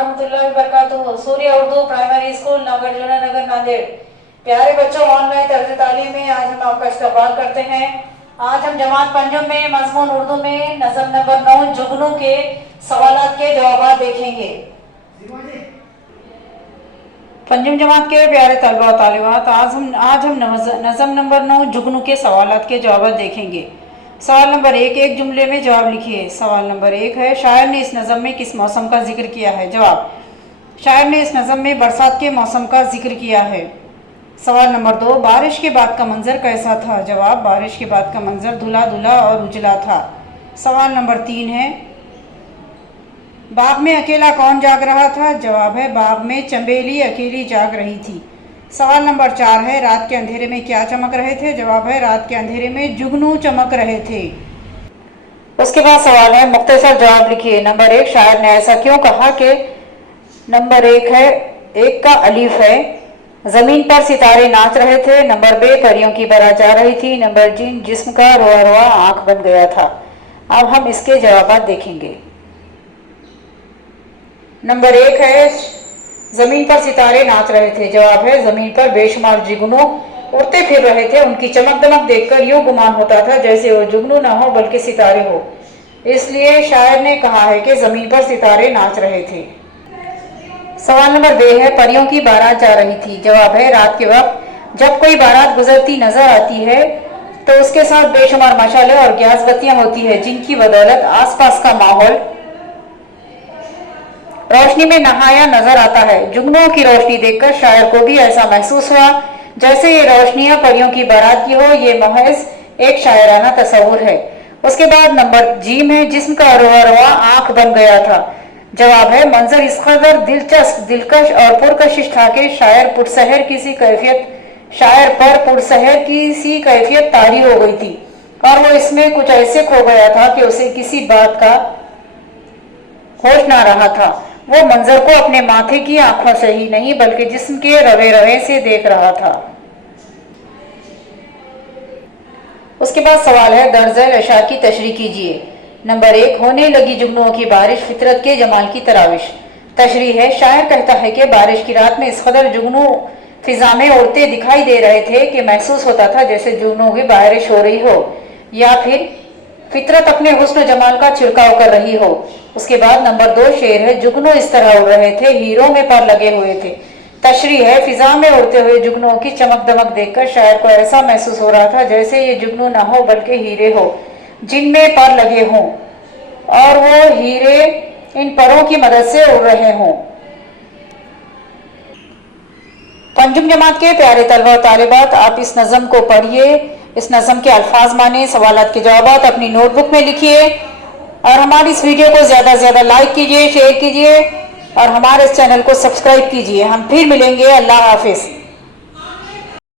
रहमतुल्लाहि व बरकातुहू। सूर्य Urdu primary school Nagarjuna नगर नांदेड़। प्यारे बच्चों, ऑनलाइन तर्ज तालीम में आज हम आपका इस्तकबाल करते हैं। आज हम जमात पंजम में मजमून उर्दू में नज़म नंबर 9 जुगनू के सवालात के जवाब देखेंगे। पंजम जमात के प्यारे तलबा तालिबात, आज हम नज़म नंबर 9 जुगनू के सवालात के जवाब देखेंगे। सवाल नंबर 1, एक जुमले में जवाब लिखिए। सवाल नंबर 1 है, शायर ने इस नज़म में किस मौसम का जिक्र किया है? जवाब, शायर ने इस नज़म में बरसात के मौसम का जिक्र किया है। सवाल नंबर 2, बारिश के बाद का मंजर कैसा था? जवाब, बारिश के बाद का मंजर धुला धुला और उजला था। सवाल नंबर 3 है, बाग में अकेला कौन जाग रहा था? जवाब है, बाग में चंबेली अकेली जाग रही थी। सवाल नंबर 4 है, रात के अंधेरे में क्या चमक रहे थे? जवाब है, रात के अंधेरे में जुगनू चमक रहे थे। उसके बाद सवाल है, मुख्तसर जवाब लिखिए। नंबर 1, शायर ने ऐसा क्यों कहा कि नंबर 1 है, 1 का अलीफ है, जमीन पर सितारे नाच रहे थे। नंबर 2, परियों की बारात जा रही थी। नंबर 3, जिस्म का रोआ रोआ आंख बन गया था। अब हम इसके जवाब देखेंगे। नंबर 1 है, जमीन पर सितारे नाच रहे थे। जवाब है, जमीन पर बेशुमार जुगनू उड़ते फिर रहे थे। उनकी चमक दमक देखकर यूं गुमान होता था जैसे वो जुगनू ना हो बल्कि सितारे हो। इसलिए शायर ने कहा है कि जमीन पर सितारे नाच रहे थे। सवाल नंबर 2 है, परियों की बारात जा रही थी। जवाब है, रात के वक्त जब कोई बारात गुजरती नजर आती है तो उसके साथ बेशुमार मशाले और गैस बत्तियां होती है, जिनकी बदौलत आसपास का माहौल रोशनी में नहाया नजर आता है। जुगनुओं की रोशनी देखकर शायर को भी ऐसा महसूस हुआ जैसे ये रोशनियां परियों की बारात की हो। ये महज एक शायराना तस्वुर है। उसके बाद नंबर जीम है, जिस्म का रोआ रोआ आंख बन गया था। जवाब है, मंजर इस कदर दिलचस्प, दिलकश और पुरकशिश था कि शायर पर पुरसहर की सी कैफियत तारी हो गई थी और वो इसमें कुछ ऐसे खो गया था कि उसे किसी बात का होश ना रहा था। वो मंजर को अपने माथे की आंखों से ही नहीं बल्कि जिस्म के रवे रवे से देख रहा था। उसके बाद सवाल है, दर्ज-ए अशआर की तशरीह कीजिए। नंबर 1, होने लगी जुगनुओं की बारिश, फितरत के जमाल की तराविश। तशरीह है, शायर कहता है कि बारिश की रात में इस कदर जुगनू फिजा में उड़ते दिखाई दे रहे थे कि महसूस होता था जैसे जुगनुओं की बारिश हो रही हो या फिर फितरत अपने हुस्न जमाल का छिड़काव कर रही हो। उसके बाद नंबर 2 शेर है, जुगनू इस तरह उड़ रहे थे, हीरों में पर लगे हुए थे। तशरीह है, फिजा में उड़ते हुए जुगनुओं की चमक दमक देखकर शायर को ऐसा महसूस हो रहा था जैसे ये जुगनू ना हो बल्कि हीरे हो जिनमें पर लगे हों और वो हीरे इन परों की मदद से उड़ रहे हों। पंजम जमात के प्यारे तलबा और तालिबात, आप इस नज़म को पढ़िए, इस नज़म के अल्फाज माने, सवालात के जवाब अपनी नोटबुक में लिखिए और हमारी इस वीडियो को ज़्यादा से ज़्यादा लाइक कीजिए, शेयर कीजिए और हमारे इस चैनल को सब्सक्राइब कीजिए। हम फिर मिलेंगे। अल्लाह हाफिज़।